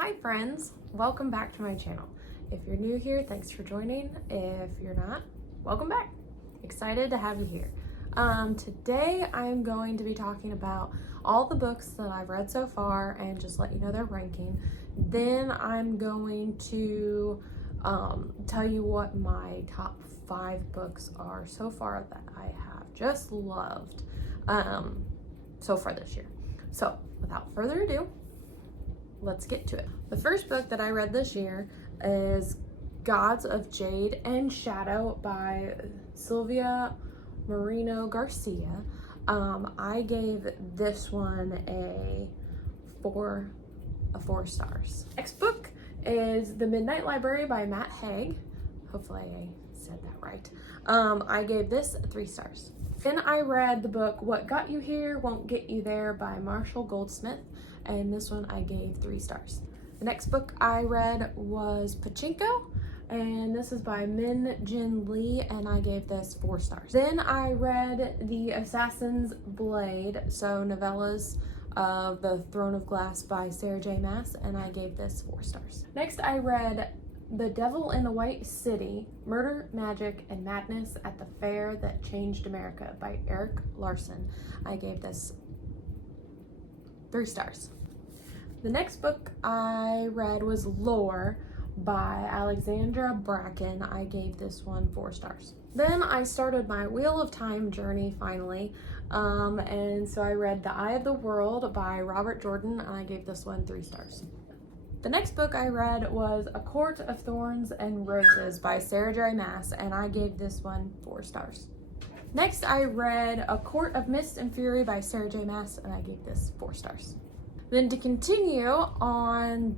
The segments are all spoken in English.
Hi friends, welcome back to my channel. If you're new here, thanks for joining. If you're not, welcome back. Excited to have you here. Today I'm going to be talking about all the books that I've read so far and just let you know their ranking. Then I'm going to tell you what my top 5 books are so far that I have just loved so far this year. So without further ado, let's get to it. The first book that I read this year is Gods of Jade and Shadow by Sylvia Moreno Garcia. I gave this one a 4 stars. Next book is The Midnight Library by Matt Haig. Hopefully I said that right. I gave this 3 stars. Then I read the book What Got You Here Won't Get You There by Marshall Goldsmith, and this one I gave 3 stars. The next book I read was Pachinko, and this is by Min Jin Lee, and I gave this 4 stars. Then I read The Assassin's Blade, so novellas of The Throne of Glass by Sarah J. Maas, and I gave this 4 stars. Next I read The Devil in the White City, Murder, Magic, and Madness at the Fair That Changed America by Eric Larson. I gave this 3 stars. The next book I read was Lore by Alexandra Bracken. I gave this one 4 stars. Then I started my Wheel of Time journey finally, and so I read The Eye of the World by Robert Jordan, and I gave this one 3 stars. The next book I read was A Court of Thorns and Roses by Sarah J. Maas, and I gave this one 4 stars. Next I read A Court of Mist and Fury by Sarah J. Maas, and I gave this 4 stars. Then to continue on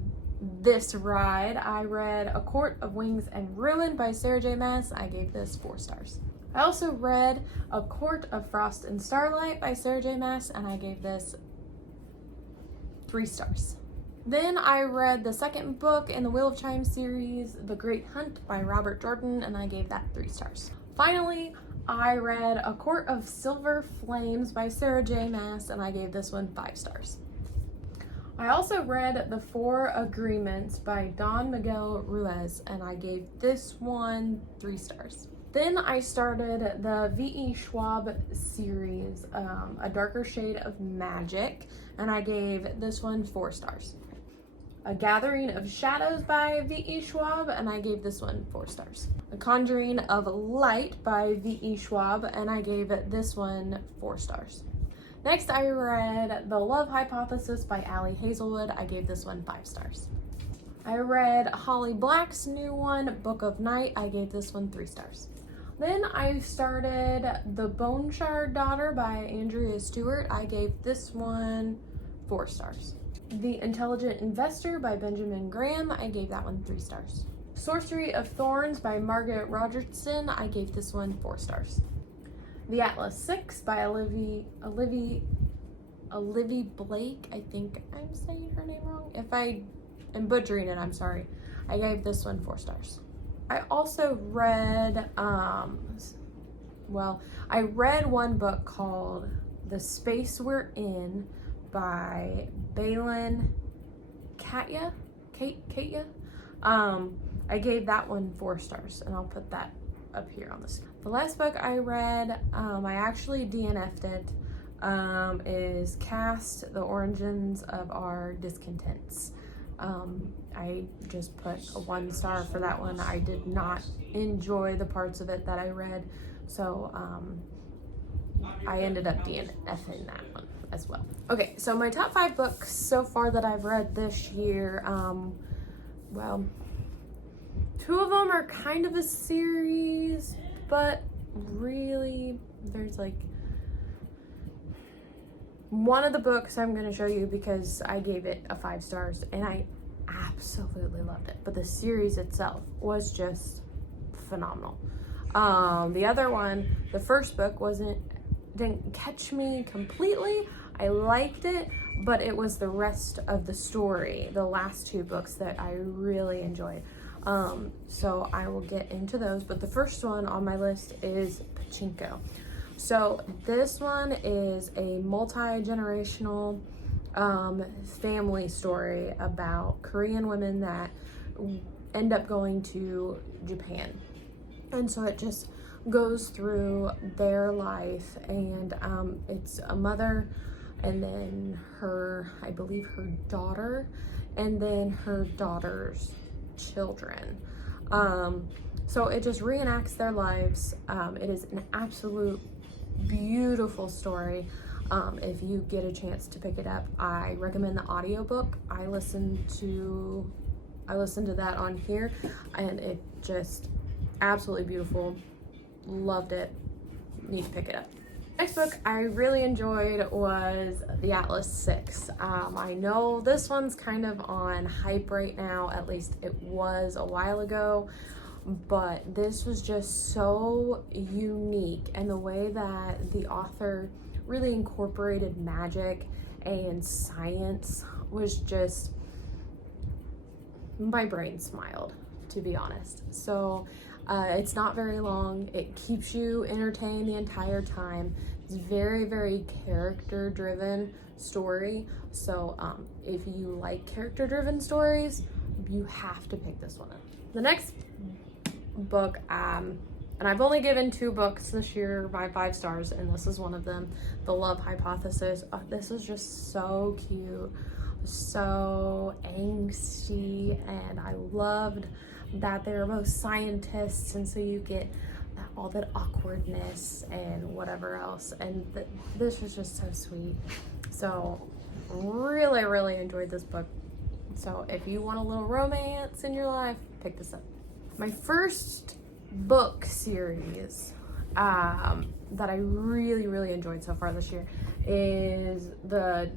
this ride, I read A Court of Wings and Ruin by Sarah J. Maas. I gave this 4 stars. I also read A Court of Frost and Starlight by Sarah J. Maas, and I gave this 3 stars. Then I read the second book in the Wheel of Time series, The Great Hunt by Robert Jordan, and I gave that 3 stars. Finally, I read A Court of Silver Flames by Sarah J. Maas, and I gave this one 5 stars. I also read The 4 Agreements by Don Miguel Ruiz, and I gave this one 3 stars. Then I started the V.E. Schwab series, A Darker Shade of Magic, and I gave this one 4 stars. A Gathering of Shadows by V.E. Schwab, and I gave this one 4 stars. A Conjuring of Light by V.E. Schwab, and I gave this one 4 stars. Next, I read The Love Hypothesis by Ali Hazelwood. I gave this one 5 stars. I read Holly Black's new one, Book of Night. I gave this one 3 stars. Then I started The Bone Shard Daughter by Andrea Stewart. I gave this one 4 stars. The Intelligent Investor by Benjamin Graham. I gave that one 3 stars. Sorcery of Thorns by Margaret Rogerson. I gave this one 4 stars. The Atlas 6 by Olivia Blake. I think I'm saying her name wrong. If I am butchering it, I'm sorry. I gave this one 4 stars. I also read, I read one book called The Space We're In by Balin Katya. I gave that one 4 stars, and I'll put that up here on the screen. The last book I read, I actually DNF'd it, is Cast: The Origins of Our Discontents. I just put a 1 star for that one. I did not enjoy the parts of it that I read, so I ended up DNFing that one as well. Okay, so my top 5 books so far that I've read this year, 2 of them are kind of a series, but really there's like one of the books I'm going to show you because I gave it a 5 stars and I absolutely loved it, but the series itself was just phenomenal. The other one, the first book didn't catch me completely. I liked it, but it was the rest of the story, the last 2 books, that I really enjoyed. So I will get into those, but the first one on my list is Pachinko. So this one is a multi-generational family story about Korean women that end up going to Japan. And so it just goes through their life, and it's a mother, and then I believe her daughter, and then her daughter's children. So it just reenacts their lives. It is an absolute beautiful story. If you get a chance to pick it up, I recommend the audiobook. I listened to that on here, and it just absolutely beautiful. Loved it. Need to pick it up. Next book I really enjoyed was The Atlas Six. I know this one's kind of on hype right now, at least it was a while ago, but this was just so unique, and the way that the author really incorporated magic and science was just, my brain smiled, to be honest. So it's not very long. It keeps you entertained the entire time. It's very, very character driven story. So if you like character driven stories, you have to pick this one up. The next book, and I've only given 2 books this year by 5 stars, and this is one of them, The Love Hypothesis. This is just so cute, so angsty, and I loved that they're both scientists, and so you get all that awkwardness and whatever else, and this was just so sweet. So really, really enjoyed this book. So if you want a little romance in your life, pick this up. My first book series that I really, really enjoyed so far this year is the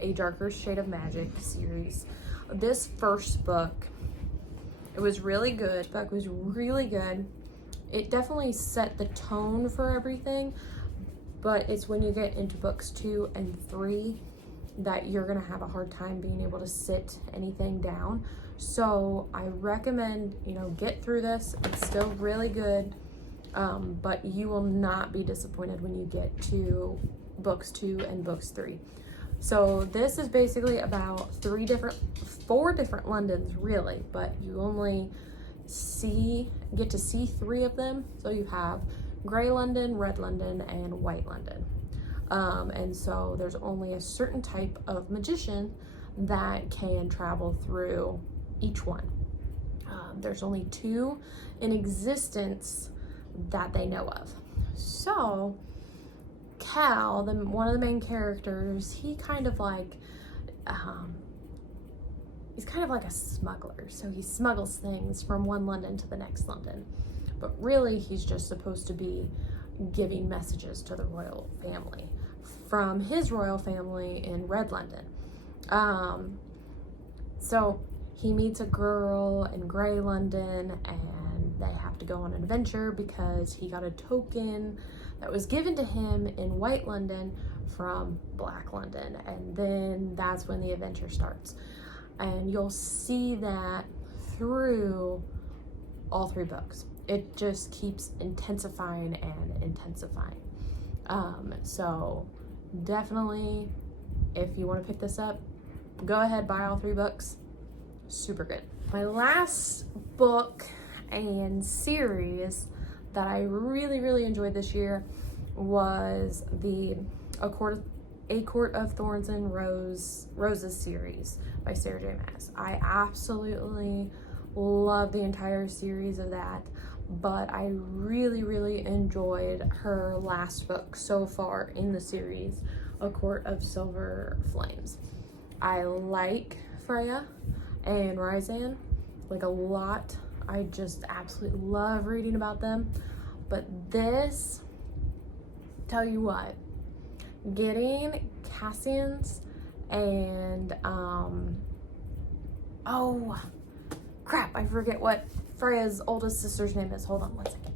A Darker Shade of Magic series. This first book, it was really good. The book was really good. It definitely set the tone for everything, but it's when you get into books 2 and 3 that you're gonna have a hard time being able to sit anything down. So I recommend, get through this. It's still really good, but you will not be disappointed when you get to books 2 and books 3. So this is basically about 4 different Londons, really, but you only get to see 3 of them. So you have Grey London, Red London, and White London. And so there's only a certain type of magician that can travel through each one. There's only 2 in existence that they know of. So Cal, one of the main characters, he's kind of like a smuggler. So he smuggles things from one London to the next London, but really he's just supposed to be giving messages to the royal family from his royal family in Red London. So he meets a girl in Grey London, and they have to go on an adventure because he got a token that was given to him in White London from Black London, and then that's when the adventure starts. And you'll see that through all 3 books. It just keeps intensifying and intensifying. So definitely, if you want to pick this up, go ahead, buy all 3 books. Super good. My last book and series that I really, really enjoyed this year was the A Court of Thorns and Roses series by Sarah J. Maas. I absolutely love the entire series of that, but I really, really enjoyed her last book so far in the series, A Court of Silver Flames. I like Freya and Ryzan like a lot. I just absolutely love reading about them, but this, tell you what, getting Cassian's and oh crap, I forget what Freya's oldest sister's name is. Hold on one second.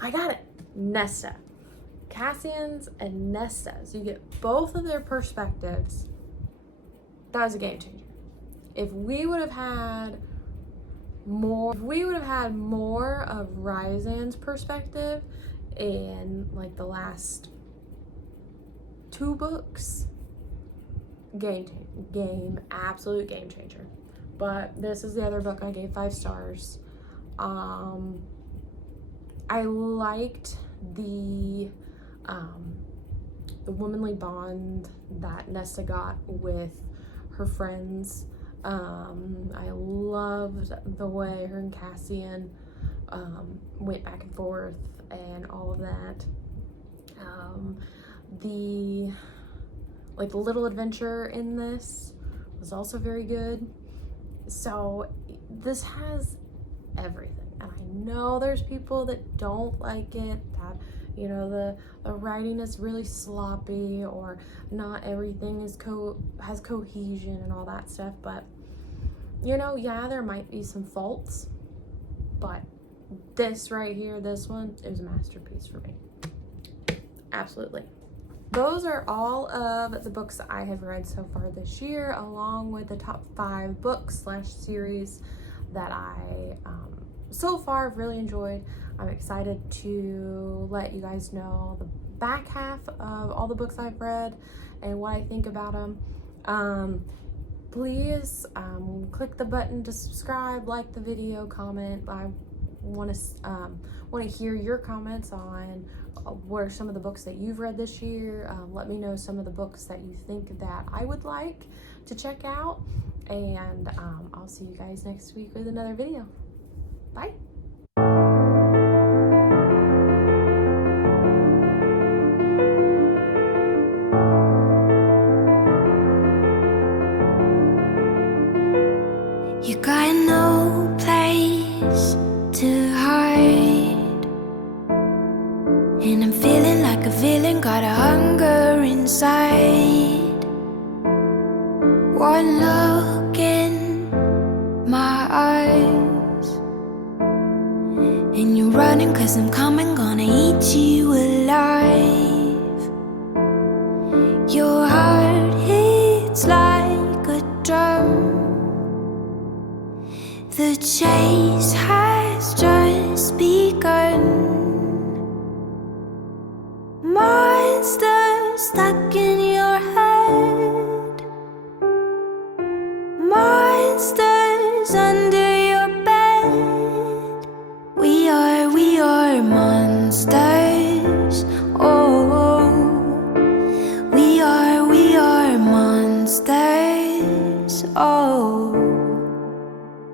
I got it. Nesta. Cassian's and Nesta. So you get both of their perspectives. That was a game changer. If we would have had more of Ryzan's perspective in like the last 2 books, absolute game changer. But this is the other book I gave 5 stars. I liked the womanly bond that Nesta got with her friends. I loved the way her and Cassian went back and forth and all of that. The little adventure in this was also very good. So this has everything, and I know there's people that don't like it, that the writing is really sloppy, or not everything is has cohesion and all that stuff, but yeah, there might be some faults, but this right here, this one, it was a masterpiece for me. Absolutely. Those are all of the books I have read so far this year, along with the top 5 books / series that I so far have really enjoyed. I'm excited to let you guys know the back half of all the books I've read and what I think about them. Please click the button to subscribe, like the video, comment. I want to hear your comments on what are some of the books that you've read this year. Let me know some of the books that you think that I would like to check out, and I'll see you guys next week with another video. Bye. You got no place to hide, and I'm feeling like a villain, got a hunger inside. One look in my eyes, and you're running 'cause I'm coming, gonna eat you alive. Your heart hits like a drum, the chase has just begun. Monsters stuck in your head, monsters under your bed. We are monsters.